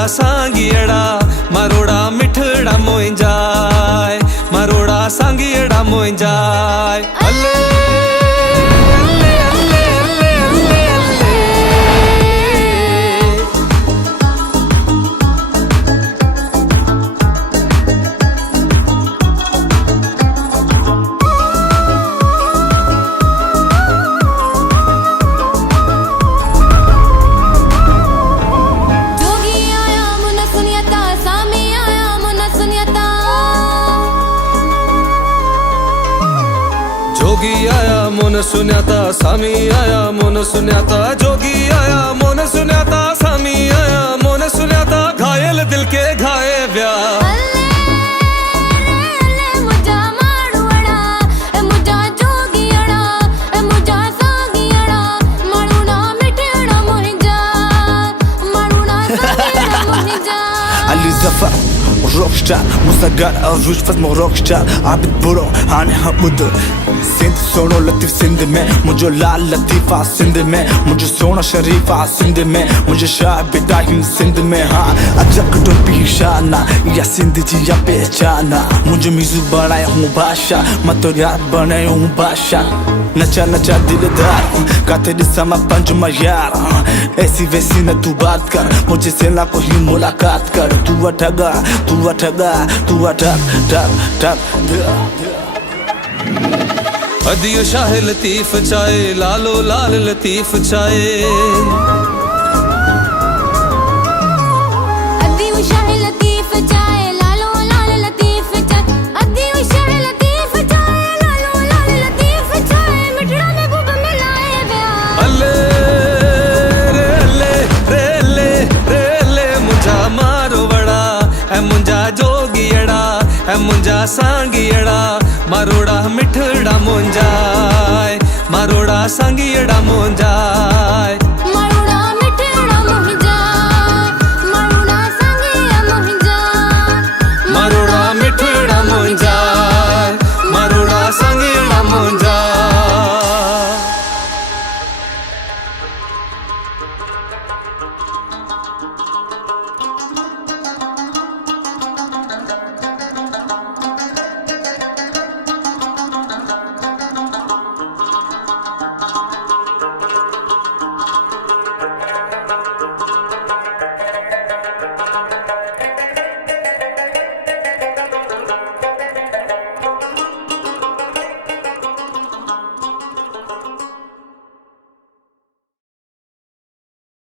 मुंजा सांगियड़ा मारोड़ा मिठड़ा मोइंजाय मारोड़ा सांगियड़ा मोइंजाय अल्ले अल्ले अल्ले अल्ले अल्ले अल्ले जोगी आया मोन सुन्याता सामी आया मोन सुन्याता जोगी आया मोन सुन्याता सामी आया मोन सुन्याता घायल दिल के घाये व्या Rockstar, Musagar, Rouge faz mon rockstar Abid Buro, Hani Hamud Sindh sono latif Sindh में मुझे लाल लतीफा सिंध में मुझे सोना शरीफा सिंध में मुझे शाह बिटाहिम सिंध में हाँ अजक टोपी शाना या सिंध जी या पहचाना मुझे मिजू बनाया हूँ भाषा मैं तो यार बनाया हूँ भाषा नचा नचा दिलदार गाते दिसमा पंज यार ऐसी वैसी न तू बात कर मुझे से ना कोई मुलाकात कर तू अठगा तू अठगा तू अठग ठग ठग अदियो शाह लतीफ चाहे लालो लाल लतीफ चाहे अदियो शाह लतीफ चाहे लालो लाल लतीफ चाहे अदियो शाह लतीफ चाहे लालो लाल लतीफ चाहे मिठड़ा में गुब मिलाए व्या अल्ले रे अल्ले रे अल्ले रे अल्ले मुंजा मारो वड़ा है मुंजा जोगियड़ा है मुंजा सांगियड़ा मारोड़ा मिठड़ा मुंजाय मारोड़ा सांगियड़ा